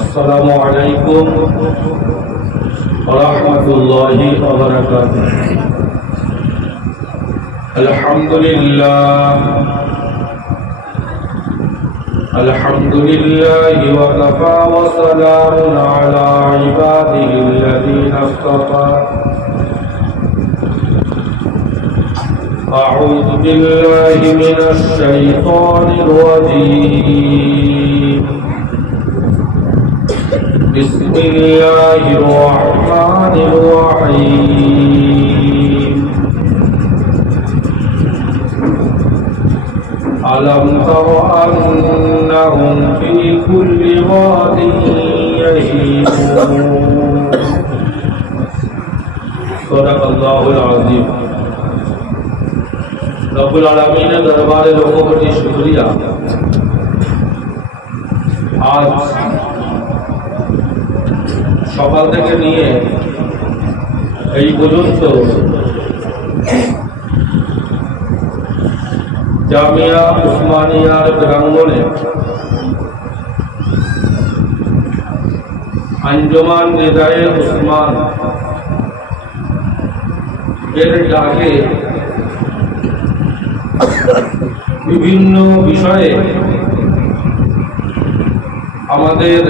अस्सलामु अलैकुम व रहमतुल्लाहि व बरकातुहू। अल्हम्दुलिल्लाहि व कफ़ा व सलामुन अला इबादिहिल्लज़ीना इस्तफ़ा। अऊज़ु बिल्लाहि मिनश शैतानिर रजीम। बिस्मिल्लाहिर रहमानिर रहीम। अलम तर अन्नहुम फी कुल्लि वादिन यहीमून। सदक़ल्लाहुल अज़ीम। रब्बुल आलमीन दरबारे लोगों को शुक्रिया। आज সকাল থেকে নিয়ে এই পর্যন্ত জামিয়া উসমানিয়ার প্রাঙ্গণে আঞ্জুমান নেদায়ে উসমান এর ডাকে বিভিন্ন বিষয়ে আমাদের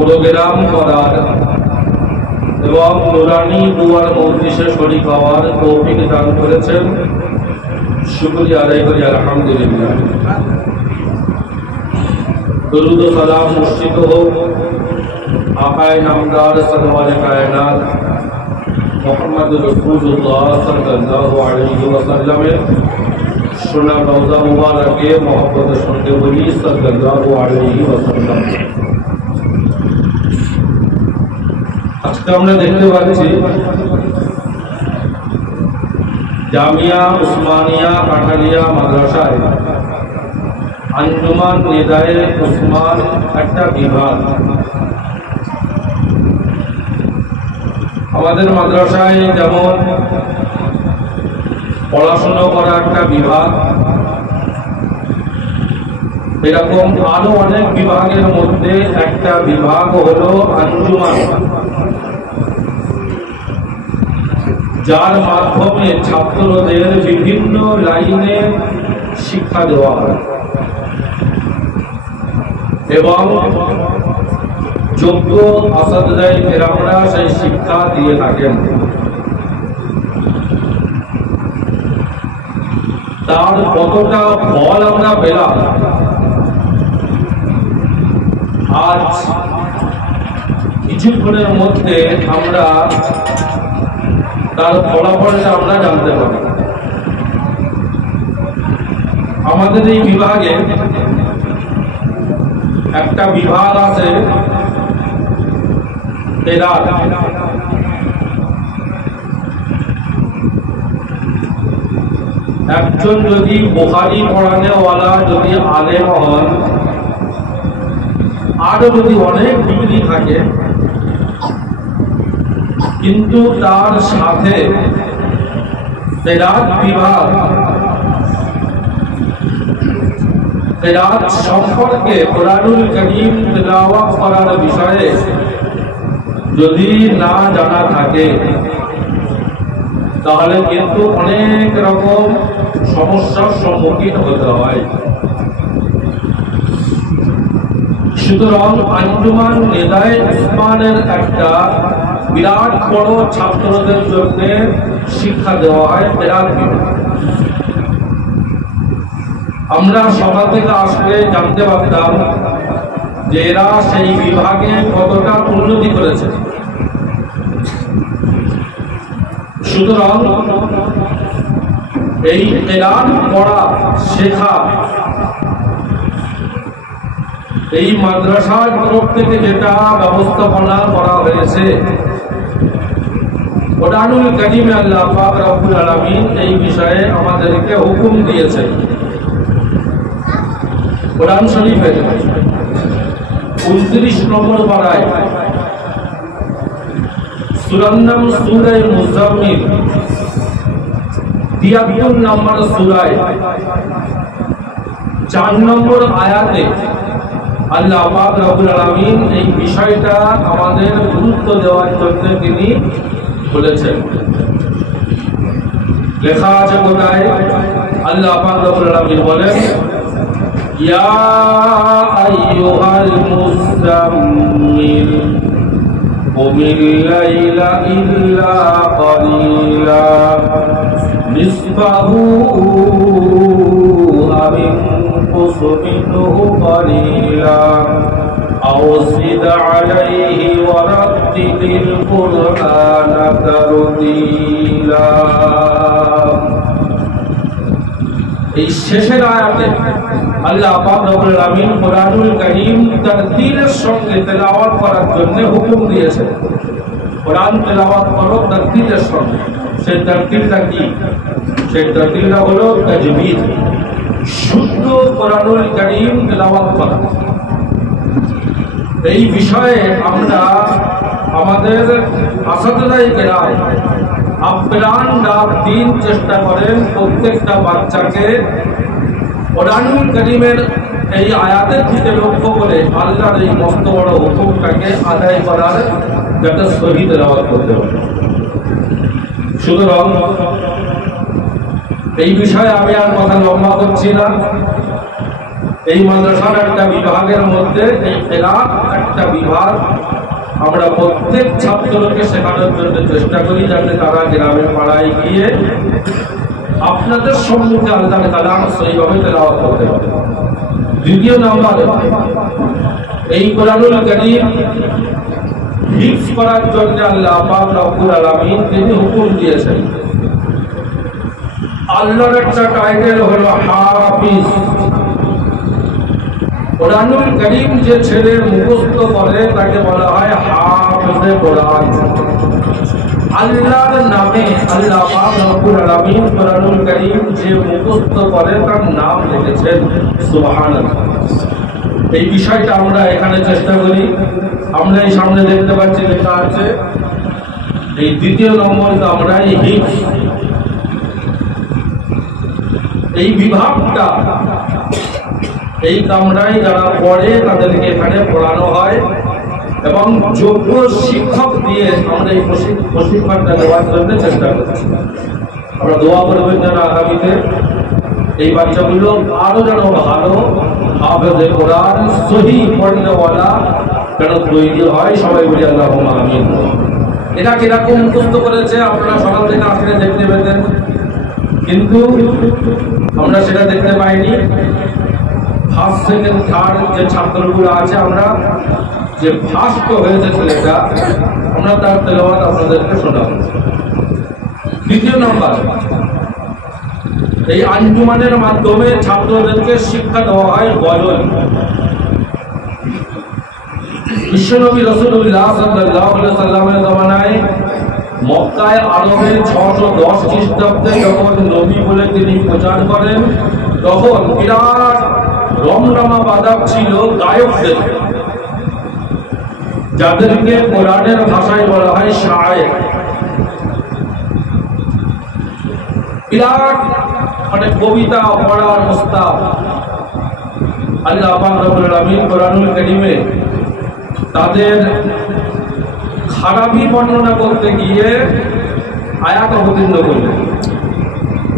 প্রোগ্রাম করার এবং নুরানি দুয়ার মজলিসে শরীক হওয়ার তৌফিক দান করেছেন। শুকরিয়া আদায় করি আলহামদুলিল্লাহ। দরুদ ও সালাম মুর্শিদ হোক আকায়ে নামদার সরওয়ারে কায়নাত মুহাম্মদ রাসূলুল্লাহ সাল্লাল্লাহু আলাইহি ওয়াসাল্লামের সোনা রওজা মুবারকে মহব্বতের সঙ্গে বলি সাল্লাল্লাহু আলাইহি ওয়াসাল্লাম। আজকে আমরা দেখতে পাচ্ছি জামিয়া উসমানিয়া কাঠালিয়া মাদ্রাসায় আঞ্জুমান নেদায়ে উসমান একটা বিভাগ। আমাদের মাদ্রাসায় যেমন পড়াশোনা করা একটা বিভাগ, এরকম আরো অনেক বিভাগের মধ্যে একটা বিভাগ হলো আঞ্জুমান, যার মাধ্যমে ছাত্রদের বিভিন্ন লাইনে শিক্ষা দেওয়া হয় এবং যোগ্য আসাদজায়ে কেরামরা সেই শিক্ষা দিয়ে থাকেন। তার কতটা ফল আমরা পেলাম আজ কিছুক্ষণের মধ্যে আমরা তার ফলাফলটা আমরা জানতে পারি। আমাদের এই বিভাগে একটা বিভাগ আছে কেরাত। একজন যদি বুখারী পড়ানেওয়ালা যদি আলেম হন, আরো যদি অনেক ডিগ্রি থাকে, কিন্তু তার সাথে কেরাত বিভাগ কেরাত সম্পর্কে কোরআনুল কারীম তেলাওয়াত করার বিষয়ে যদি না জানা থাকে তাহলে কিন্তু অনেক রকম সমস্যার সম্মুখীন হতে হয়। সুতরাং আঞ্জুমান নেদায়ে উসমানের একটা বিরাট বড় ছাত্রদের জন্য শিক্ষা দেওয়া হয় কেরাত বিভাগ। আমরা সকাল থেকে আসলে জানতে পারতাম যে এরা সেই বিভাগে কতটা উন্নতি করেছে। সুতরাং এই কেরাত পড়া শেখা এই মাদ্রাসার তরফ থেকে যেটা ব্যবস্থাপনা করা হয়েছে, কোরআনুল কারীমে আল্লাহ পাক রব্বুল আলামিন এই বিষয়ে আমাদেরকে হুকুম দিয়েছেন। কোরআন শরীফের 29 নম্বর পারায় সূরার নাম সূরা মুজাম্মিল, 73 নম্বর সূরায় 4 নম্বর আয়াতে আল্লাহ পাক রব্বুল আলামিন এই বিষয়টা আমাদের গুরুত্ব দেওয়ার জন্য তিনি বলেছেন। লেখা আছে কোথায়? আল্লাহ পাক রব্বুল আলামিন বলেন, ইয়া আইয়ুহাল মুযাম্মিল কুমিল লাইলা ইল্লা কালিলা নিসফাহু আও ইনকুস মিনহু কালিলা আও জিদ আলাইহি ওয়া রাত্তিলিল কুরআনা তারতিলা। এই শেষের আয়াতে আল্লাহ পাক রব্বুল আলামিন কোরআনুল কারীম তারতিলের সঙ্গে তেলাওয়াত করার জন্য হুকুম দিয়েছেন। কোরআন তেলাওয়াত করো তারতিলের সঙ্গে। সেই তারতিলটা কি? সেই তারতিলটা হলো তাজবিদ, শুদ্ধ কোরআনুল কারীম তেলাওয়াত করা। এই বিষয়ে আমরা আমাদের আসাদুল্লাহ কেরাম আপ্রাণ দিন চেষ্টা করেন প্রত্যেকটা বাচ্চাকে কোরআনুল কারীমের এই আয়াতের দিকে লক্ষ্য করে আল্লাহর এই মস্ত বড় হুকুমটাকে আদায় করার যাতে সহি তেলাওয়াত করতে পারে। সুতরাং এই বিষয়ে আমি আর কথা লম্বা করছি না। এই মাদ্রাসার একটা বিভাগের মধ্যে এই কেরাত একটা বিভাগ আমরা প্রত্যেক ছাত্রকে শেখানোর জন্য চেষ্টা করি, যাতে তারা গ্রামের পাড়ায় গিয়ে আপনাদের সম্মুখে আল্লাহর কালাম সহিভাবে তেলাওয়াত করতে পারে। দ্বিতীয় নম্বর, এই কোরআনুল কারীম হিফজ করার জন্য আল্লাহ পাক রব্বুল আলামিন তিনি হুকুম দিয়েছেন। আল্লাহর একটা টাইটেল হলো হাফিজ। কোরআনুল কারীম যে ছেলে মুখস্থ করে তাকে বলা হয় হাফেজে কোরআন। আল্লাহর নামে আল্লাহ পাক রব্বুল আলামিন কোরআনুল কারীম যে মুখস্থ করে তার নাম রেখেছেন সুবহানাল্লাহ। এই বিষয়টা আমরা এখানে চেষ্টা করি। আমরা এই সামনে দেখতে পাচ্ছি লেখা আছে এই দ্বিতীয় নম্বরটা আমরা এই হিফজ, এই বিভাগটা এই কামরায় যারা পড়ে তাদেরকে এখানে পড়ানো হয় এবং যোগ্য শিক্ষক দিয়ে আমরা এই প্রশিক্ষণটা দেওয়ার জন্য চেষ্টা করছি। আমরা দোয়া করবেন যেন আগামীতে এই বাচ্চাগুলো আরো যেন ভালো হাফেজে কোরআন সহি পড়নেওয়ালা যেন তৈরি হয়। সবাই বলি আল্লাহুম্মা আমিন। এটা কিরকম মুখস্থ করেছে আপনারা সকাল থেকে আসলে দেখতে পেতেন, কিন্তু আমরা সেটা দেখতে পাইনি। ফার্স্ট সেকেন্ড থার্ড যে ছাত্রগুলো আছে, আমরা যে ফার্স্ট হয়েছে ছেলেটা, আমরা তার তেলাওয়াত আপনাদেরকে শোনাবো। দ্বিতীয় নম্বর, এই আঞ্জুমানের মাধ্যমে ছাত্রদেরকে শিক্ষা দেওয়া হয় গজল। বিশ্বনবী রাসূলুল্লাহ সাল্লাল্লাহু আলাইহি সাল্লামের জামানায় মক্কায় আরবের 610 খ্রিস্টাব্দে যখন নবী বলে তিনি প্রচার করেন, তখন বিরাট রমরমা বাজার ছিল গায়কদের, যাদেরকে কোরআনের ভাষায় বলা হয় শায়ের। বিরাট মানে কবিতা পড়ার ওস্তাদ। আল্লাহ পাক রব্বুল আলামিন কোরআনুল কারীমে তাদের খারাপি বর্ণনা করতে গিয়ে আয়াত অবতীর্ণ করলেন।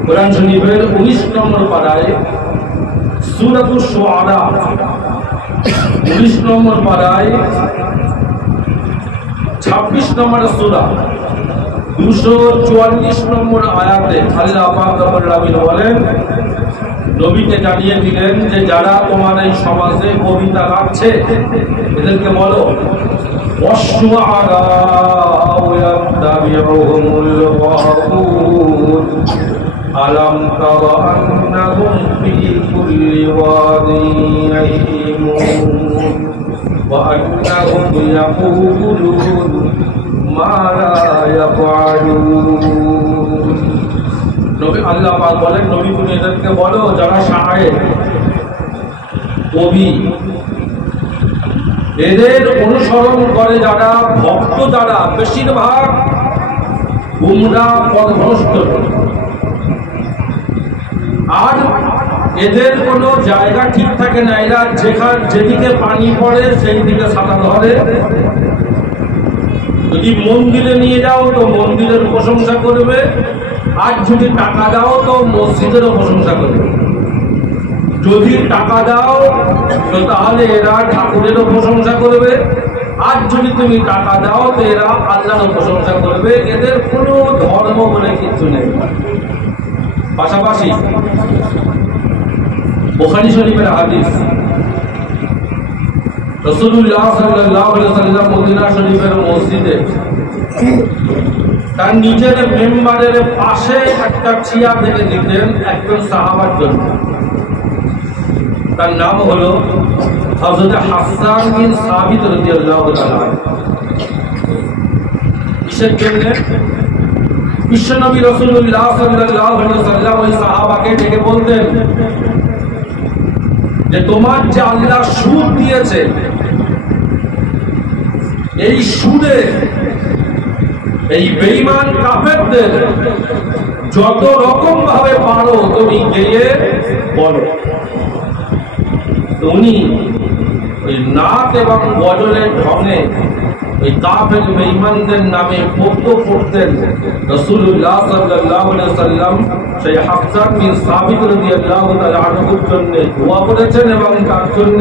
কোরআন শরীফের 19 নম্বর পারায় সূরাতুশ শুআরা 19 নম্বর পারায় 26 নম্বর সূরা 244 নম্বর আয়াতে আল্লাহ পাক রব্বুল আলামিন বলেন, নবীকে জানিয়ে দিলেন যে যারা তোমার এই সমাজে কবিতা গাচ্ছে এদেরকে বলো আলাম তারা আন্নাহুম ফি কুল্লি ওয়াদিন ইয়াহিমুন ওয়া আন্নাহুম ইয়াকুলুন মা লা ইয়াফআলুন। নবী আল্লাহ পাক বলেন, নবী তুমি এদেরকে বলো যারা শায়ের কবি, এদের অনুসরণ করে যারা ভক্ত, যারা বেশিরভাগ গুমরা পথভ্রষ্ট। আর এদের কোনো জায়গা ঠিক থাকে না, এরা যেদিকে পানি পড়ে সেই দিকে ছাতা ধরে। যদি মন্দিরে নিয়ে যাও তো মন্দিরের প্রশংসা করবে, আর যদি টাকা দাও তো মসজিদেরও প্রশংসা করবে। যদি টাকা দাও তো তাহলে এরা ঠাকুরেরও প্রশংসা করবে, আর যদি তুমি টাকা দাও তো এরা আল্লাহরও প্রশংসা করবে। এদের কোনো ধর্ম বলে কিছু নেই। পাশাপাশি বুখারী শরীফের হাদিস, রাসূলুল্লাহ সাল্লাল্লাহু আলাইহি ওয়াসাল্লাম মদিনা শরীফের মসজিদে তার নিজের মেম্বারের পাশে একটা চেয়ার রেখে দিতেন একজন সাহাবার জন্য। তার নাম হলো হযরত হাসান বিন সাবিত রাদিয়াল্লাহু তাআলা। কিসের জন্য? বিশ্বনবী রাসূলুল্লাহ সাল্লাল্লাহু আলাইহি ওয়াসাল্লাম ওই সাহাবাকে ডেকে বলতেন যে তোমার যে আল্লাহ সুদ দিয়েছে, এই সুদে এই বেঈমান কাফেরদের যত রকম ভাবে পারো তুমি গিয়ে বলো। উনি ওই নাক এবং গজলের ঢঙে ওই কাফের বেঈমানদের নামে পদ্য পড়তেন। রাসূলুল্লাহ সাল্লাল্লাহু আলাইহি ওয়াসাল্লাম সেই হাসান বিন সাবিত রাদিয়াল্লাহু তাআলা আনহুর জন্য দোয়া করেছেন এবং তার জন্য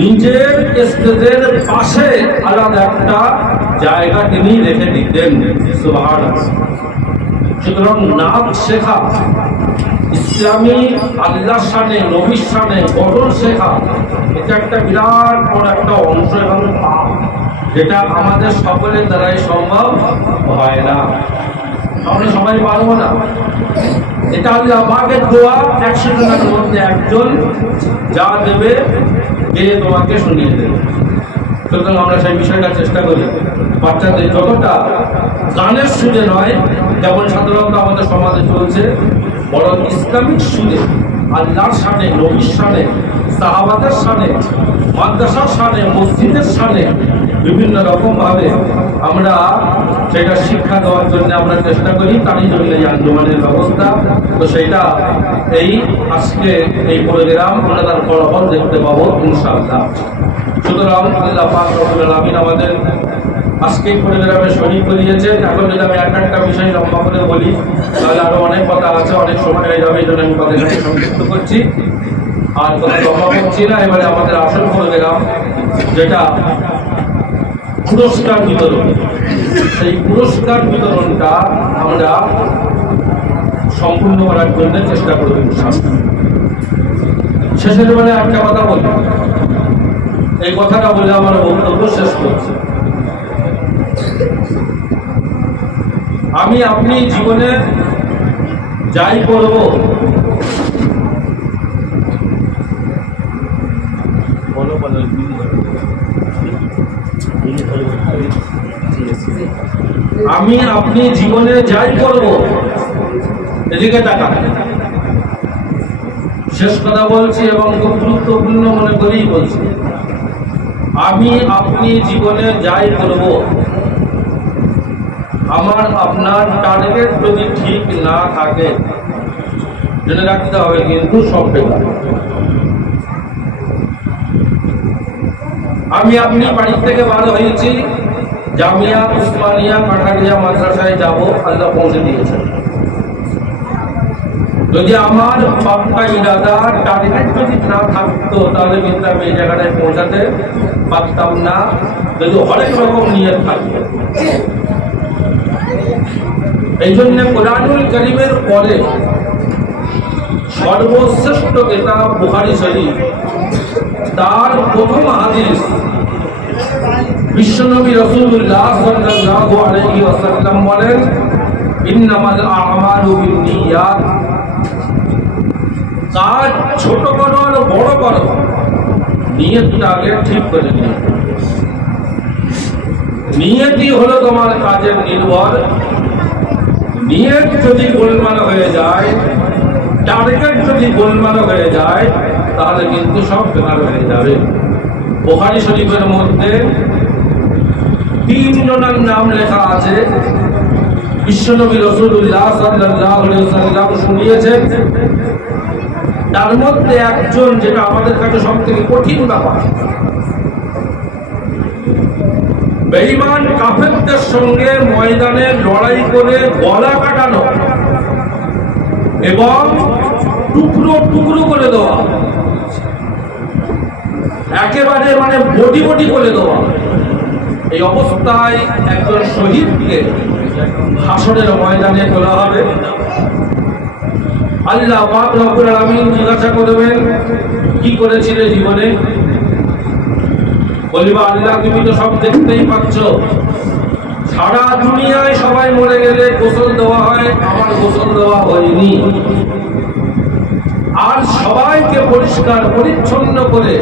নিজের স্টেজের পাশে আলাদা একটা জায়গা তিনি রেখে দিতেন। সুবহানাল্লাহ। সুতরাং নাচ শেখা, ইসলামী আল্লাহর শানে, নবীর শানে গজল শেখা, এটা একটা বিরাট বড় একটা অংশ এবং যেটা আমাদের সকলের দ্বারাই সম্ভব হয় না। আমরা সবাই পারবো না। এটা আল্লাহ পাকের দোয়া, 100 জনের মধ্যে একজন যা দেবে গিয়ে তোমাকে শুনিয়ে দেবে। সুতরাং আমরা সেই বিষয়টা চেষ্টা করি বাচ্চাদের যতটা গানের সুরে নয়, যেমন সাধারণত আমাদের সমাজে চলছে, বরং ইসলামিক সুরে আল্লাহর শানে, নবীর শানে, সাহাবাদের শানে, মাদ্রাসার শানে, মসজিদের শানে বিভিন্ন রকম ভাবে আমরা সেটা শিক্ষা দেওয়ার জন্য আমরা চেষ্টা করি। তারই জন্য এই আঞ্জুমানের ব্যবস্থা। তো সেটা এই আজকে এই প্রোগ্রাম আমরা তার ফলাফল দেখতে পাবো ইনশাআল্লাহ। সুতরাং আল্লাহ পাক রব্বুল আলামিন আমাদের আজকে প্রোগ্রামে শরীক করিয়েছেন। এখন যদি আমি একটা বিষয় লম্বা করে বলি তাহলে আরো অনেক কথা আছে, অনেক সময় হয়ে যাবে, এই জন্য আমি কথাটাকে সংক্ষিপ্ত করছি আর কথা লম্বা করছি না। এবারে আমাদের আসল প্রোগ্রাম যেটা পুরস্কার বিতরণ, সেই পুরস্কার বিতরণটা আমরা সম্পূর্ণ করার জন্য চেষ্টা করব ইনশাআল্লাহ। শেষের বেলায় একটা কথা বলি, এই কথাটা বলে আমার বক্তব্য শেষ করছি। আমি আপনি জীবনে যাই করব আমি আপনি জীবনে যাই করব, এদিকে তাকান, শেষ কথা বলছি এবং খুব গুরুত্বপূর্ণ মনে করেই বলছি। আমি আপনি জীবনে যাই করব, আমার আপনার টার্গেট যদি ঠিক না থাকে জেনে রাখতে হবে কিন্তু সব বেকার। আমি আপনি বাড়ি থেকে বার হয়েছি, জামিয়া উসমানিয়া কাঠারিয়া মাদ্রাসায় যাব, আল্লাহ পৌঁছে দিয়েছেন। যদি আমার পাক্কা ইরাদা টার্গেট যদি না থাকতো তাহলে কিন্তু আমি এই জায়গাটায় পৌঁছাতে পারতাম না, যদি অনেক রকম নিয়ত থাকতো। এই জন্য কোরআনুল কারীমের পরে সর্বশ্রেষ্ঠ কিতাব বুখারী শরীফ, তার প্রথম হাদিস বিশ্বনবী রাসূলুল্লাহ সাল্লাল্লাহু আলাইহি ওয়াসাল্লাম বলেন, ইন্নামাল আমালু বিন্নিয়াত। কাজ ছোট করো আর বড় করো, নিয়তটা আগে ঠিক করে নিও। নিয়তই হলো তোমার কাজের নির্ভর। নিয়ত যদি গোলমাল হয়ে যায়, টার্গেট যদি গোলমাল হয়ে যায়, তাহলে কিন্তু সব বেকার হয়ে যাবে। বুখারী শরীফের মধ্যে 3 জনের নাম লেখা আছে। বিশ্বনবী রাসূলুল্লাহ সাল্লাল্লাহু আলাইহি ওয়াসাল্লাম শুনিয়েছেন তার মধ্যে একজন, যেটা আমাদের কাছে সব থেকে কঠিন ব্যাপার, বেঈমান কাফেরদের সঙ্গে ময়দানে লড়াই করে গলা কাটানো এবং টুকরো টুকরো করে দেওয়া, একেবারে মানে বডি বডি করে দেওয়া। এই অবস্থায় একজন শহীদকে হাসরের ময়দানে তোলা হবে। আল্লাহ পাক রব্বুল আলামিন জিজ্ঞাসা করবেন, কি করেছিলে জীবনে? বলবা, আল্লাহ তুমি তো সব দেখতেই পাচ্ছ, সারা দুনিয়ায় সবাই মরে গেলে গোসল দেওয়া হয়, আমার গোসল দেওয়া হয়নি। আর সবাইকে পরিষ্কার পরিচ্ছন্ন করে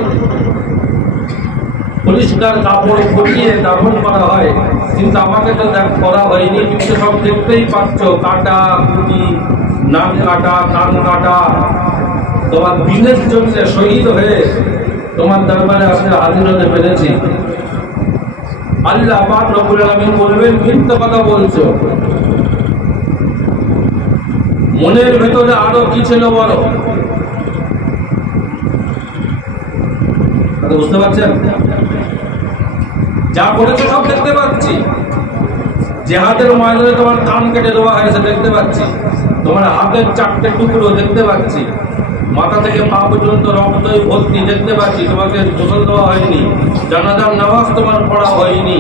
পরিষ্কার কাপড় পরিয়ে দাফন করা হয়, কিন্তু আমাকে তো করা হয়নি। তুমি তো সব দেখতেই পাচ্ছ, কাটা কুটি, নাক কাটা, কান কাটা। তোমার দিনের জন্য শহীদ হয়ে তোমার দরবারে আজকে হাজির হতে পেরেছি। আল্লাহ পাক রব্বুল আলামিন বলবেন, মিথ্যা কথা বলছো, মনের ভেতরে আরো কি ছিল বলো। বুঝতে পারছেন? যা করেছো সব দেখতে পাচ্ছি। জিহাদের ময়দানে তোমার কান কেটে দেওয়া হয়েছে দেখতে পাচ্ছি, তোমার হাতের 4টে টুকরো দেখতে পাচ্ছি, মাথা থেকে পা পর্যন্ত রক্তই ভর্তি দেখতে পাচ্ছি। তোমাকে গোসল দেওয়া হয়নি, জানাজার নামাজ তোমার পড়া হয়নি।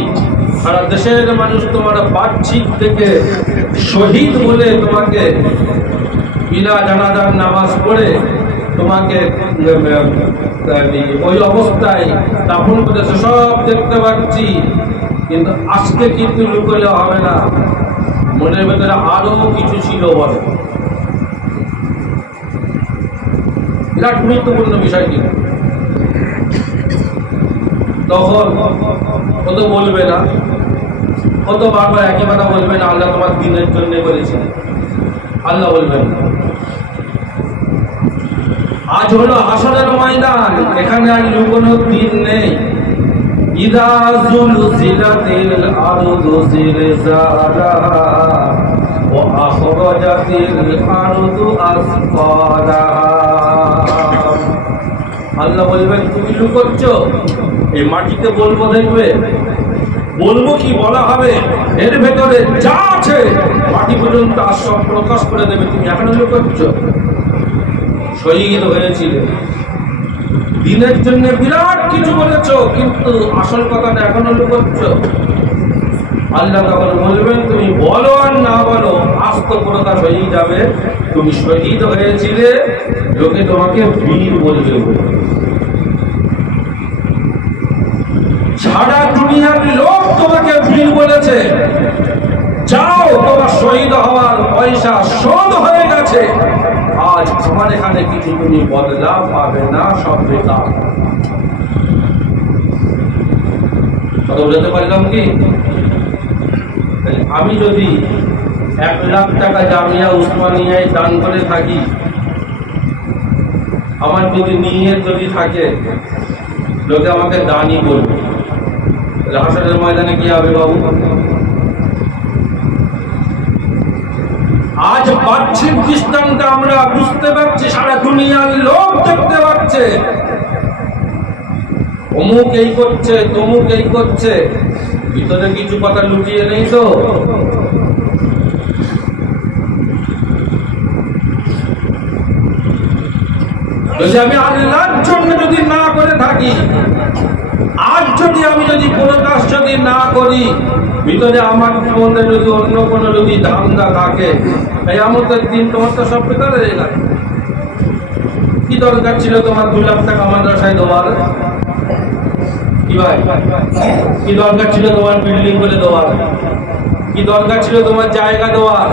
সারা দেশের মানুষ তোমার বাহ্যিক থেকে শহীদ বলে তোমাকে বিনা জানাজার নামাজ পড়ে তোমাকে ওই অবস্থায় দাফন করেছে, সব দেখতে পাচ্ছি। কিন্তু আজকে কিন্তু লুকোলে হবে না, মনের ভেতরে আরো কিছু ছিল বলে। বিরাট গুরুত্বপূর্ণ বিষয় কিন্তু। তখন কত বলবে না, কত বারবার একই কথা বলবে না, আল্লাহ তোমার দিনের জন্য করেছে। আল্লাহ বলবেন না। আজ হলো হাসরের ময়দান, এখানে আর লুকোনোর দিন নেই। ইযা যুলজিলাতিল আরদু জিলজালাহা ওয়া আখরাজাতিল আরদু আসফালাহা। আল্লাহ বলবেন, তুমি লুকোচ্ছ, এই মাটিতে বলবো, দেখবে বলবো কি বলা হবে, এর ভেতরে যা আছে মাটি পর্যন্ত আর সব প্রকাশ করে দেবে। তুমি এখনো লুকোচ্ছ। শহীদ হয়েছিলে, দিনের জন্য বিরাট কিছু বলেছ, কিন্তু আসল কথাটা এখনো লুকোচ্ছ। আল্লাহ তখন বলবেন, তুমি বলো আর না বলো, আজ তো প্রকাশ হয়েই যাবে। তুমি শহীদ হয়েছিলে, লোকে তোমাকে বীর বলবে। সারা দুনিয়ার লোক তোমাকে বীর বলেছে। যাও, তোমার শহীদ হওয়ার পয়সা শোধ হয়ে গেছে। আজ আমার এখানে কিছু তুমি বদলা পাবে না, সব বেকার। কথা বুঝতে পারলাম কি? আমি যদি 1 লাখ টাকা জামিয়া উসমানিয়ায় দান করে থাকি, আমার যদি নিয়ত যদি থাকে, লোকে আমাকে দানই বলবে। হাসরের ময়দানে কি হবে বাবু? আজ বাহ্যিক দৃষ্টান্তে আমরা বুঝতে পারছি, সারা দুনিয়ার লোক দেখতে পাচ্ছে, অমুক এই করছে, তমুক এই করছে, ভিতরে কিছু কথা লুকিয়ে নেই তো? যদি আমি আল্লাহর জন্য যদি না করে থাকি, আজ যদি আমি যদি কোনো কাজ যদি না করি, ভিতরে আমার মধ্যে যদি অন্য কোনো যদি ধান্দা থাকে, তাই আমাদের দিন তোমার তো সব বেকার হয়ে গেল। কি দরকার ছিল তোমার 2 লাখ টাকা মাদ্রাসায় দেওয়ার? কি ভাই, কি দরকার ছিল তোমার বিল্ডিং করে দেওয়ার? কি দরকার ছিল তোমার জায়গা দেওয়ার?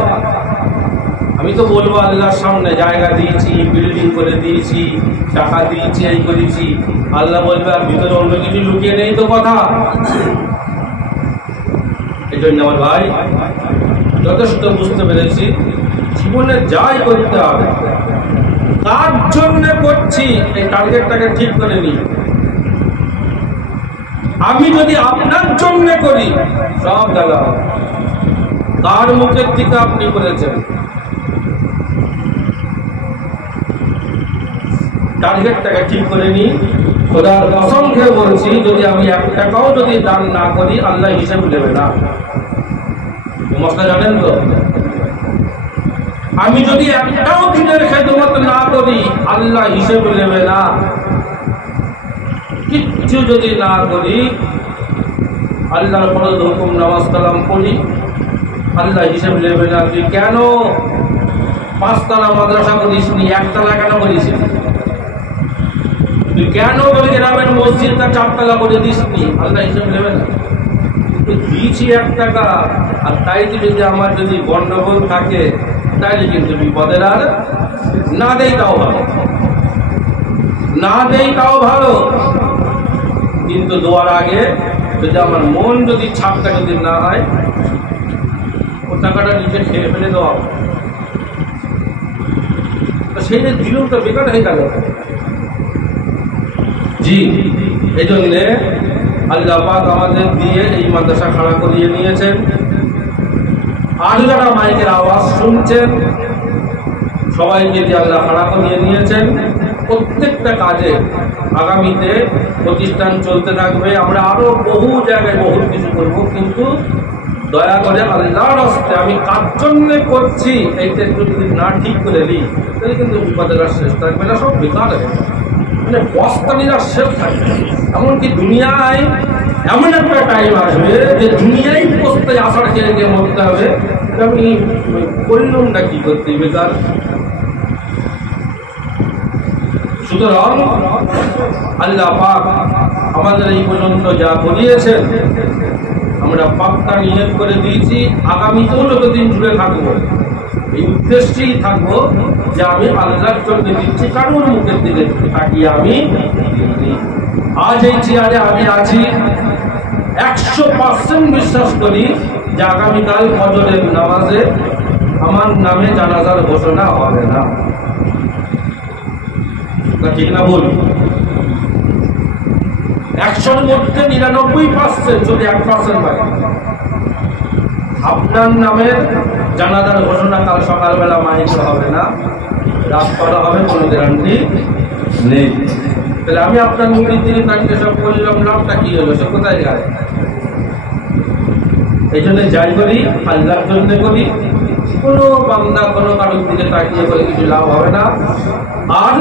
আমি তো বলবো আল্লাহর সামনে, জায়গা দিয়েছি, বিল্ডিং করে দিয়েছি, টাকা দিয়েছি, এই করেছি। আল্লাহ বলবে, আর ভিতরে অন্য কিছু লুকিয়ে নেই তো কথা? এই জন্য আমার ভাই যথেষ্ট বুঝতে পেরেছি, জীবনে যাই করতে হবে, কার জন্য করছি এই টার্গেটটাকে ঠিক করে নিই। আমি যদি আপনার জন্য করি, সব গেল। কার মুখের দিকে আপনি করেছেন? টার্গেটটাকে ঠিক করে নিই। খোদার কসম খেয়ে বলছি, যদি আমি 1 টাকাও যদি দান না করি আল্লাহ হিসেব দেবে না। মশলা জানেন তো, আমি যদি একটাও দিনের খেদমত না করি আল্লাহ হিসেব নেবে না। কিচ্ছু যদি না করি, আল্লাহর ফরজ হুকুম নামাজ কালাম পড়ি, আল্লাহ হিসেব নেবে না। তুই কেন 5 তলা মাদ্রাসা করিস নি, 1 তলা কেন করিস? তুই কেন ওই গ্রামের মসজিদটা 4 তলা করে দিস নি, আল্লাহ হিসেব নেবে না। দিয়েছি 1 টাকা, আর তাই যদি আমার যদি গন্ডগোল থাকে তাইলে কিন্তু বিপদের। আর না দেই তাও ভালো, না দেই তাও ভালো, কিন্তু দোয়ার আগে যদি আমার মন যদি ছাপটা যদি না হয়, ও টাকাটা নিজে খেয়ে ফেলে দেওয়া, সেই দিলটা বেকার হয়ে গেল। জি, এই জন্যে আল্লাহ পাক আমাদের দিয়ে এই মাদ্রাসা খাড়া করিয়ে নিয়েছেন। আর যারা মাইকের আওয়াজ শুনছেন সবাইকে দিয়ে আল্লাহ খাড়া করিয়ে নিয়েছেন। প্রত্যেকটা কাজে আগামীতে প্রতিষ্ঠান চলতে থাকবে। আমরা আরো বহু জায়গায় বহু কিছু করব, কিন্তু দয়া করে আল্লাহর রাস্তায় আমি কার জন্য করছি এইটা একটু যদি না ঠিক করে নিই তাহলে কিন্তু বিপদের আর শেষ থাকবে না, সব বেকার হয়ে যাবে, মানে বস্তানিরা শেষ থাকবে। এমনকি দুনিয়ায় এমন একটা টাইম আসবে যে দুনিয়ায় বসতে আসার খেয়ে মরতে হবে, আমি করলাম না কি করতে, বেকার। সুতরাং আল্লাহ পাক আমাদের এই পর্যন্ত যা করিয়েছেন আমরা পাক্কা নিয়ত করে দিয়েছি, আগামীতেও যতদিন জুড়ে থাকবো এই উদ্দেশ্যেই থাকবো যে আমি আল্লাহর জন্য দিচ্ছি, কারোর মুখের দিকে তাকিয়ে আমি আজ এই চেয়ারে আমি আছি। 100% বিশ্বাস করি যে আগামীকাল ফজরের নামাজে আমার নামে জানাজার ঘোষণা হবে না, ঠিক না বল? 100-র মধ্যে 99% যদি 1% পাই, আপনার নামের জানাজার ঘোষণা কাল সকালবেলা মাইকে হবে না, রাত করা হবে, কোনো গ্যারান্টি নেই। তাহলে আমি আপনার মুড়ির দিকে তাকে সব বললাম, লাভটা কি হলো? সে কোথায় যায়? এই জন্য যাই করি আল্লাহর জন্য করি, কোনো বান্দা কোনো কারোর দিকে তাকিয়ে করে কিছু লাভ হবে না। আর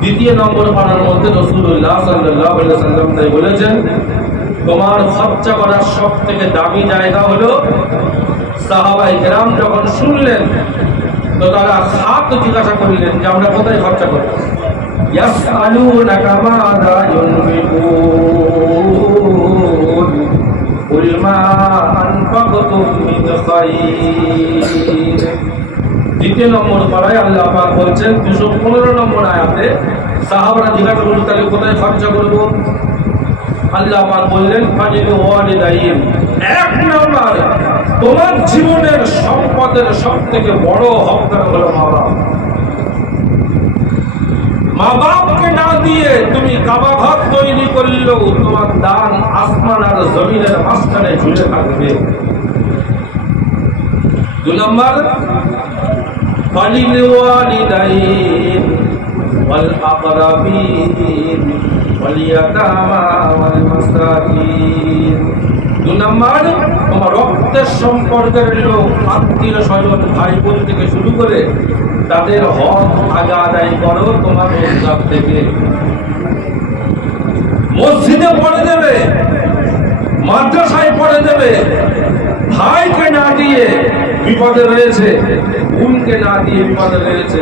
দ্বিতীয় নম্বর পাড়ার মধ্যে রাসূলুল্লাহ সাল্লাল্লাহু আলাইহি ওয়াসাল্লাম তাই বলেছেন, তোমার খরচা করার সব থেকে দামি জায়গা হলো। সাহাবায়ে কেরাম যখন শুনলেন তো তারা খাত জিজ্ঞাসা করলেন যে আমরা কোথায় খরচা করব? ইয়াসআলুনাকা মাযা ইউনফিকুন কুল মা আনফাকতুম মিন খায়র। দ্বিতীয় নম্বর পাড়ায় আল্লাহ পাক বলছেন 215 নম্বর আয়াতে, সাহাবারা জিজ্ঞাসা করলেন তাহলে কোথায় খরচা করব? আল্লাহ পাক বললেন ফাজিলু ওয়ালিদাইন, 1 নম্বর তোমার জীবনের সম্পদের সবথেকে বড় হকদার হলো মা বাপ। মা বাপকে না দিয়ে তুমি কাবা ঘর তৈরি করলেও তোমার দান আসমান আর জমিনের মাঝখানে ঝুলে থাকবে। 2 নম্বর ফাজিলু ওয়ালিদাইন ওয়াল আকরাবিন ওয়াল ইয়াতামা ওয়াল মাসাকিন। 2 নম্বর তোমার রক্তের সম্পর্কের লোক, আত্মীয় স্বজন, ভাই বোন থেকে শুরু করে তাদের হক আগে আদায় করো তোমার রোজগার থেকে। মসজিদে পড়ে দেবে, মাদ্রাসায় পড়ে দেবে, ভাইকে না দিয়ে বিপদে রয়েছে, বোনকে না দিয়ে বিপদে রয়েছে।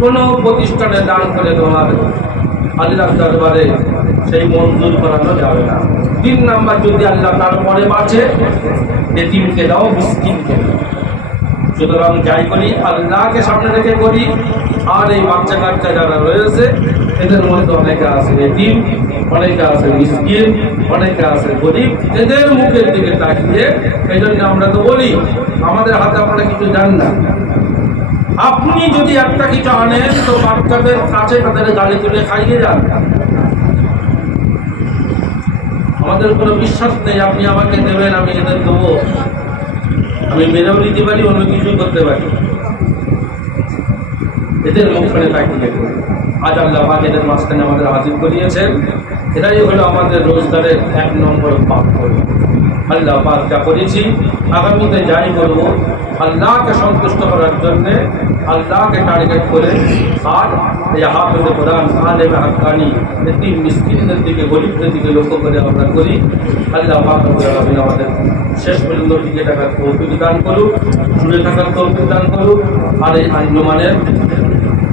কোন প্রতিষ্ঠানে দান করে তোমার আল্লাহর দরবারে সেই মঞ্জুর করানো যাবে না। 3 নাম্বার যদি আল্লাহ তারপরে বাঁচে, এতিমকে দাও, মিসকিনকে দাও। সুতরাং যাই করি আল্লাহকে সামনে রেখে করি। আর এই বাচ্চা কাচ্চা যারা রয়েছে এদের মধ্যে অনেকে আছে এতিম, অনেকে আছে মিসকিন, অনেকে আছে গরিব, এদের মুখের দিকে তাকিয়ে। এই জন্য আমরা তো বলি আমাদের হাতে আপনারা কিছু জান না, আপনি যদি একটা কিছু আনেন তো বাচ্চাদের কাছে তাদের গাড়ি তুলে খাইয়ে যান। আমাদের কোনো বিশ্বাস নেই আপনি আমাকে দেবেন আমি এদের দেবো, আমি মেরেও নিতে পারি, অন্য কিছু করতে পারি। এদের মুখখানে তাকিয়ে আজ আল্লাহ পাক এদের মাঝখানে আমাদের হাজির করিয়েছেন। এটাই হলো আমাদের রোজগারের 1 নম্বর পাপ। আল্লাহ পাক যা করেছি আগামীতে যাই করবো আল্লাহকে সন্তুষ্ট করার জন্যে, আল্লাহকে টার্গেট করে। আর এই হাফেজে কোরআন, আলেমে হাক্কানি, এতিম মিসকিনদের দিকে, গরিবদের দিকে লক্ষ্য করে আমরা করি। আল্লাহ পাক আমাদের শেষ পর্যন্ত টিকে থাকার তৌফিক দান করুক, জুড়ে থাকার তৌফিক দান করুক। আর এই আঞ্জুমানের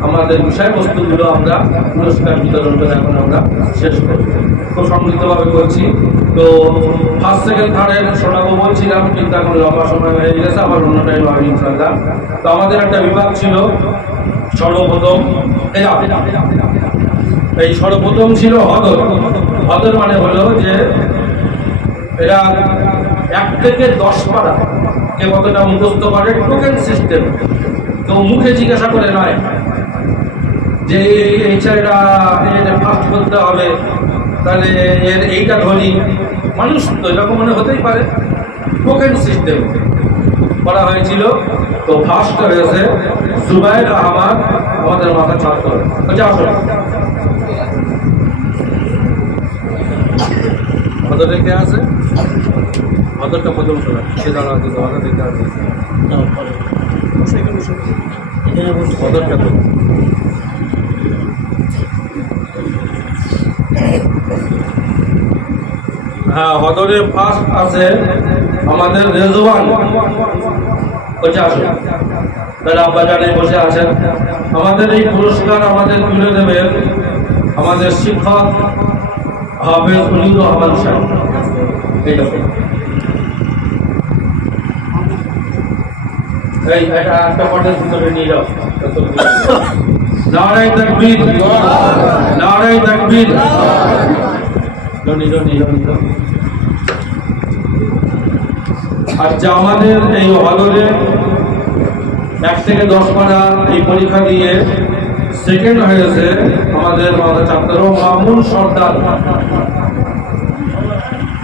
আমাদের বিষয়বস্তুগুলো আমরা পুরস্কার বিতরণ করে এখন আমরা শেষ করব। খুব সংক্ষিপ্তভাবে বলছি। তো ফার্স্ট সেকেন্ড থার্ডের শোনাবো বলছিলাম, কিন্তু এখন লম্বা সময় হয়ে গেছে, আবার অন্য টাইম হবে ইনশাআল্লাহ। তো আমাদের একটা বিভাগ ছিল সর্বপ্রথম এই সর্বপ্রথম ছিল হদর। হদর মানে হলো যে এরা 1 থেকে 10 পারা কে কতটা মুখস্থ করে, টোকেন সিস্টেম। তো মুখে জিজ্ঞাসা করে নয় যে এই ছেলেটা ফার্স্ট করতে হবে, তাহলে এর এইটা ধরি। মানুষ তো এরকম মনে হতেই পারে, টোকেন সিস্টেম করা হয়েছিল। তো ফার্স্ট হয়েছে জুবাইর আহমদ, আমাদের মাথা ছাত্র। আসলে হদরে কে আছে? হদরটা প্রথম শোনা সে দাঁড়া কিন্তু হদর দেখতে আছে। হদরটা তো হ্যাঁ, হদরে ফার্স্ট আছে আমাদের রেজওয়ান। তারা আব্বাজানে বসে আছেন। আমাদের এই পুরস্কার আমাদের তুলে দেবেন আমাদের শিক্ষক হাফেজ মুজিবুর রহমান সাহেব। ঠিক আছে, এই একটা পটের ভিতরে নিয়ে যাও। নারায়ে তাকবীর, নারায়ে তাকবীর। আচ্ছা, আমাদের এই হদরে 1 থেকে 10 পারা এই পরীক্ষা দিয়ে সেকেন্ড হয়েছে আমাদের ছাত্র মামুন সর্দার।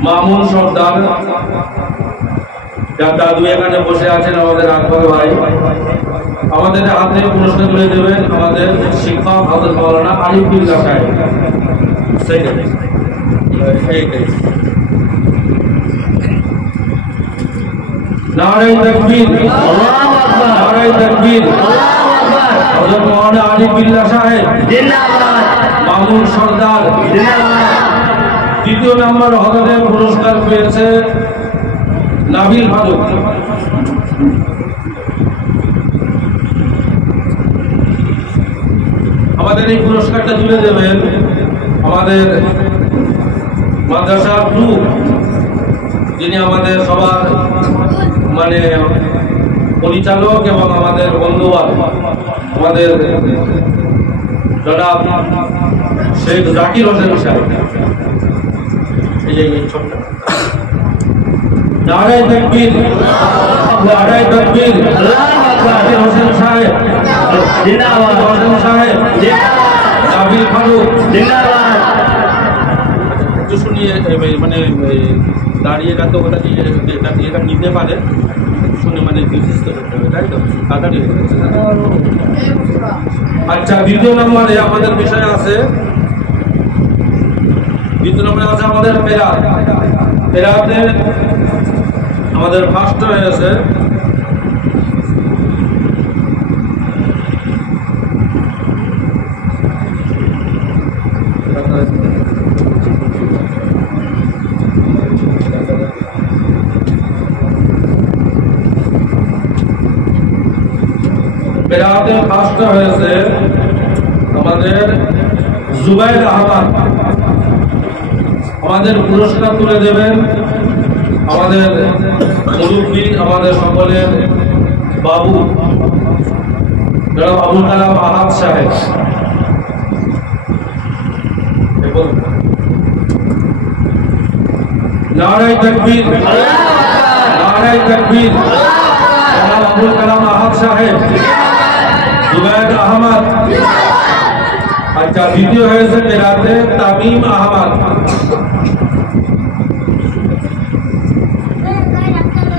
মামুন সর্দার, যার দাদু এখানে বসে আছেন, আমাদের আকবর ভাই। আমাদের হাতে পুরস্কার তুলে দেবেন আমাদের শিক্ষক হযরত মাওলানা আরিফুল্লাহ সাহেব। সেকেন্ড নারায়ে তাকবীর, আল্লাহু আকবার, নারায়ে তাকবীর, আল্লাহু আকবার। হযরত মাওলানা আরিফুল্লাহ সাহেব জিন্দাবাদ, মামুন সর্দার জিন্দাবাদ। দ্বিতীয় নম্বর হদরে পুরস্কার পেয়েছে নাবিল ফারুক। আমাদের এই পুরস্কারটা তুলে দেবেন আমাদের মাদ্রাসা গ্রুপ, যিনি আমাদের সবার মানে পরিচালক এবং আমাদের বন্ধুবান, আমাদের জনাব শেখ জাকির হোসেন সাহেব। এই যে ছোট্ট নারায়ে তাকবীর, নারায়ে তাকবীর, জাকির হোসেন সাহেব জিন্দাবাদ, হোসেন সাহেব জিন্দাবাদ, নাবিল ফারুক জিন্দাবাদ। একটু শুনিয়ে মানে দাঁড়িয়ে গাতো ওটা দিয়ে এটা নিতে পারে, শুনে মানে বিশিষ্ট করতে হবে, তাই তো তাড়াতাড়ি। আচ্ছা, দ্বিতীয় নম্বরে আমাদের বিষয় আছে, দ্বিতীয় নম্বরে আছে আমাদের পেরাত। পেরাতে আমাদের ফার্স্ট হয়েছে পেরাতে ফার্স্ট হয়েছে আমাদের জুবাইর আহমদ। আমাদের পুরস্কার তুলে দেবেন আমাদের মুরব্বী, আমাদের সকলের বাবু জনাব আবুল কালাম আহাদ সাহেব। নারায়ে তাকবীর, নারায়ে তাকবীর, জনাব আবুল কালাম আহাদ সাহেব, জুবাইর আহমদ। আচ্ছা, দ্বিতীয় হয়েছে মেরাতে তামিম আহমদ।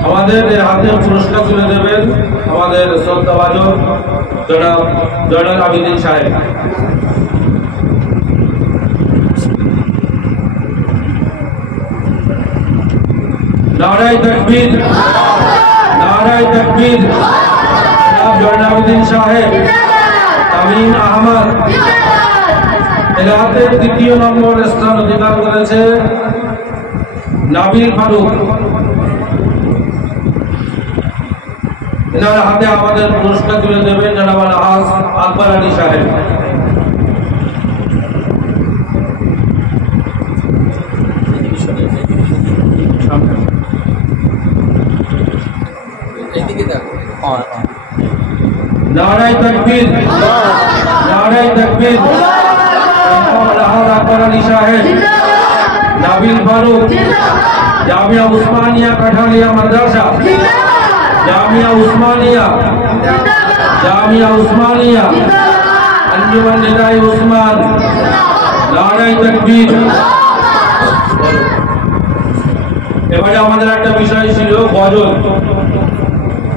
আমাদের হাতে পুরস্কার তুলে দেবেন আমাদের শ্রদ্ধাভাজন জনাব জয়নাল আবেদিন সাহেব। নারায়ে তাকবীর, নারায়ে তাকবীর। জনাব জয়নাল আবেদিন সাহেব, তামিম আহমদ এলাহাতে দ্বিতীয় নম্বর স্থান অধিকার করেছে নাবিল ফারুক। এনার হাতে আমাদের পুরস্কার তুলে দেবেন জনাব আলহাজ আকবর আলী সাহেব। নারায়ে তাকবীর, নারায়ে তাকবীর। আলহাজ আকবর আলী সাহেব, নাবিল ফারুক, জামিয়া উসমানিয়া কাঠালিয়া মাদ্রাসা, জামিয়া উসমানিয়া, জামিয়া উসমানিয়া, अंजुमन निदाई उस्मान। नाराয়ে তাকবীর। এবারে আমাদের একটা বিষয় ছিল গজল।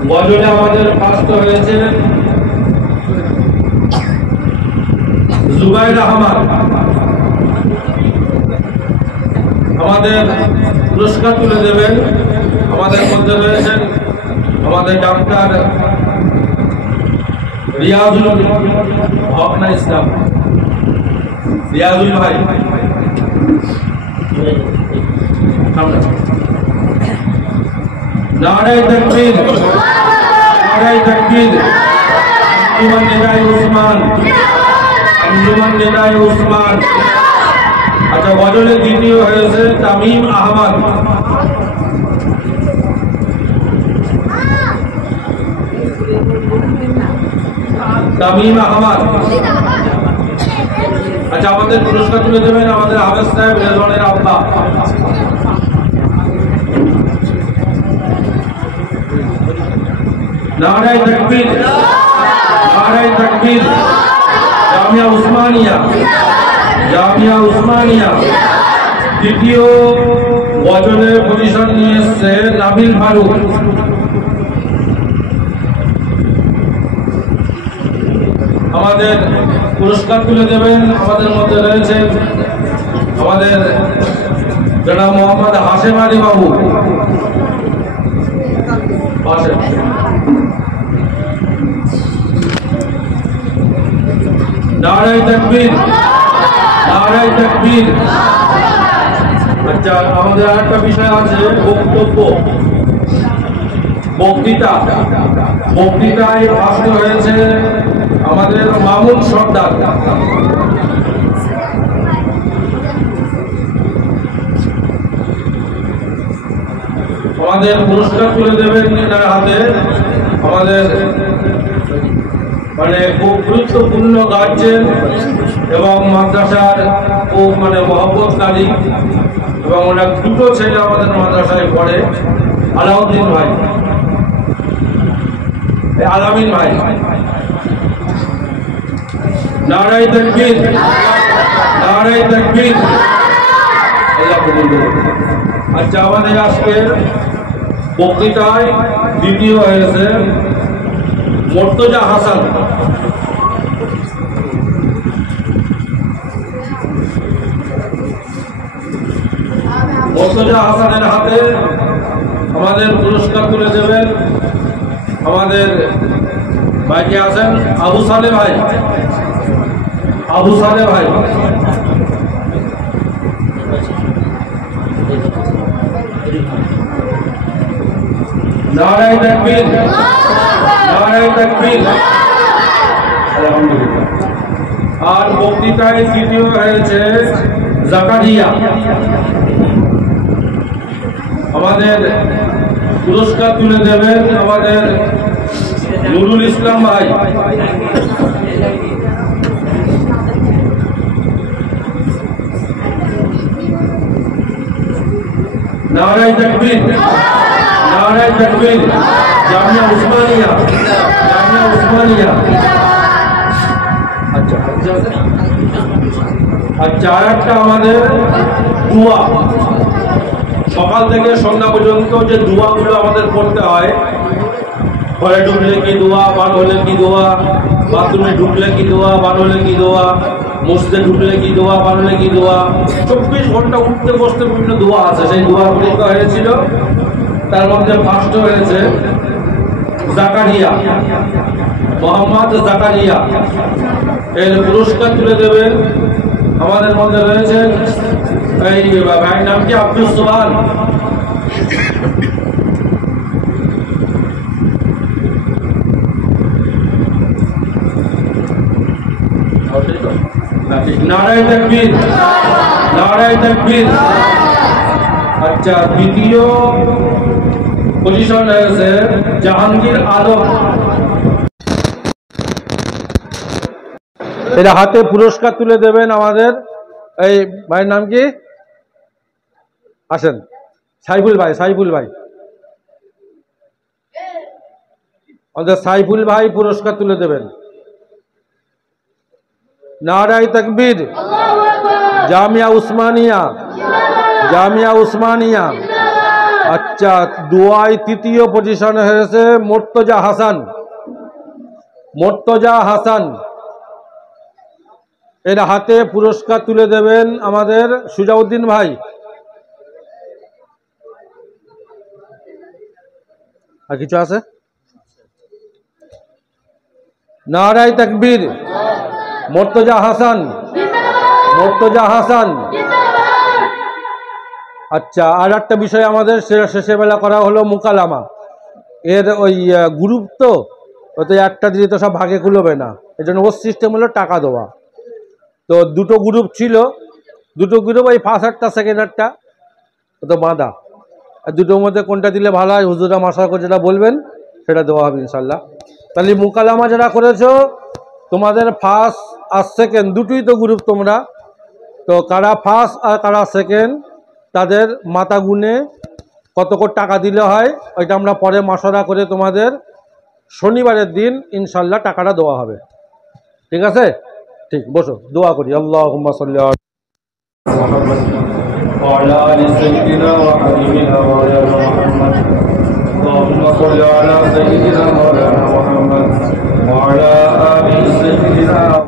গজলে আমাদের ফার্স্ট হয়েছে জুবাইর আহমদ। আমাদের পুরস্কার তুলে দেবেন আমাদের মধ্যে রয়েছেন আমাদের ডাক্তার রিয়াজুল হক না ইসলাম, রিয়াজুল ভাই। নারায়ে তাকবীর, নারায়ে তাকবীর। अंजुमन निदाई उस्मान, अंजुमन निदाई उस्मान। अच्छा, गजले द्वितीय হয়েছে তামিম আহমদ। তামিম আহমদ। আচ্ছা, আমাদের পুরস্কার তুলে দেবেন আমাদের হাফেজ সাহেব রেজওয়ানের আব্বা। নারায়ে তাকবীর, নারায়ে তাকবীর। জামিয়া উসমানিয়া, জামিয়া উসমানিয়া। দ্বিতীয় গজলে পজিশন নিয়ে এসছে নাবিল ফারুক। আমাদের পুরস্কার তুলে দেবেন আমাদের মধ্যে রয়েছে আমাদের জনাব মোহাম্মদ হাশেম আলী বাবু। नाराये ताकबीर, नाराये ताकबीर। আচ্ছা, আমাদের আরেকটা বিষয় আছে বক্তব্য, বক্তৃতা। বক্তৃতায় ফার্স্ট হয়েছে আমাদের মামুন সর্দার। আমাদের পুরস্কার তুলে দেবেন এনার হাতে আমাদের মানে খুব গুরুত্বপূর্ণ গার্জেন এবং মাদ্রাসার খুব মানে মহব্বতকারী এবং ওনার দুটো ছেলে আমাদের মাদ্রাসায় পড়ে, আলাউদ্দিন ভাই, আলামিন ভাই। নারায়ে তাকবীর, নারায়ে তাকবীর। আল্লাহ কবুল করুন। আচ্ছা, আমাদের আজকের বক্তৃতায় দ্বিতীয় হয়েছে মুর্তজা হাসান। মুর্তজা হাসানের হাতে আমাদের পুরস্কার তুলে দেবেন আমাদের ভাইকে আছেন আবু সালে ভাই, আবু সালে ভাই। নারায়ে তাকবীর, নারায়ে তাকবীর। আলহামদুলিল্লাহ। আর বক্তৃতায় তৃতীয় হয়েছে জাকারিয়া। আমাদের পুরস্কার তুলে দেবেন আমাদের নুরুল ইসলাম ভাই। नाराये ताकबीर, नाराये ताकबीर। जामिया उस्मानिया, जामिया उस्मानिया। अच्छा अच्छा, আরেকটা আমাদের দুয়া, সকাল থেকে সন্ধ্যা পর্যন্ত যে দোয়াগুলো আমাদের পড়তে হয়, ঘরে ঢুকলে কি দোয়া, বার হলে কি দোয়া, বাথরুমে ঢুকলে কি দোয়া, বার হলে কি দোয়া, মসজিদে ঢুকলে কি দোয়া, বার হলে কি দোয়া, 24 ঘন্টা উঠতে বসতে বিভিন্ন দোয়া আছে। সেই দোয়া পরীক্ষা হয়েছিল, তার মধ্যে ফার্স্ট হয়েছে জাকারিয়া, মোহাম্মদ জাকারিয়া। এর পুরস্কার তুলে দেবেন আমাদের মধ্যে রয়েছে এই ভাইয়ের নাম কি আব্দুল সোহান। নারায়ে তাকবীর, নারায়ে তাকবীর। আচ্ছা, দ্বিতীয় পজিশন হয়েছে জাহাঙ্গীর আলম। এর হাতে পুরস্কার তুলে দেবেন আমাদের এই ভাইয়ের নাম কি, আসেন, সাইফুল ভাই। সাইফুল ভাই, আমাদের সাইফুল ভাই পুরস্কার তুলে দেবেন। নারায়ে তাকবীর। জামিয়া উসমানিয়া, জামিয়া উসমানিয়া। আচ্ছা, দুয়ায় তৃতীয় পজিশনে হয়েছে মুর্তজা হাসান, মুর্তজা হাসান। এর হাতে পুরস্কার তুলে দেবেন আমাদের সুজাউদ্দিন ভাই। আর কিছু আছে? নারায়ে তাকবীর। মুর্তজা হাসান, মুর্তজা হাসান। আচ্ছা, আর একটা বিষয় আমাদের শেষে বেলা করা হলো মুকালামা। এর ওই গ্রুপ তো ওতে একটা দিলে তো সব ভাগে কুলোবে না, এই জন্য ওর সিস্টেম হলো টাকা দেওয়া। তো দুটো গ্রুপ ছিল, দুটো গ্রুপ ওই ফার্স্ট হারটা সেকেন্ড হারটা তো বাঁধা, আর দুটোর মধ্যে কোনটা দিলে ভালো হয় হুজুরা মাশাআল্লাহ করে যেটা বলবেন সেটা দেওয়া হবে ইনশাল্লাহ। তাহলে মুকালামা যারা করেছো তোমাদের ফার্স্ট আর সেকেন্ড দুটোই তো গ্রুপ তোমরা, তো কারা ফার্স্ট আর কারা সেকেন্ড তাদের মাথা গুনে কত করে টাকা দিলে হয় ওইটা আমরা পরে মাশওয়ারা করে তোমাদের শনিবারের দিন ইনশাল্লাহ টাকাটা দেওয়া হবে। ঠিক আছে? ঠিক, বসো, দোয়া করি। আল্লাহুম্মা সাল্লি আলা মুহাম্মাদ ওয়া আলা আলি সাইয়্যিদিনা ওয়া হাবিবিনা ওয়া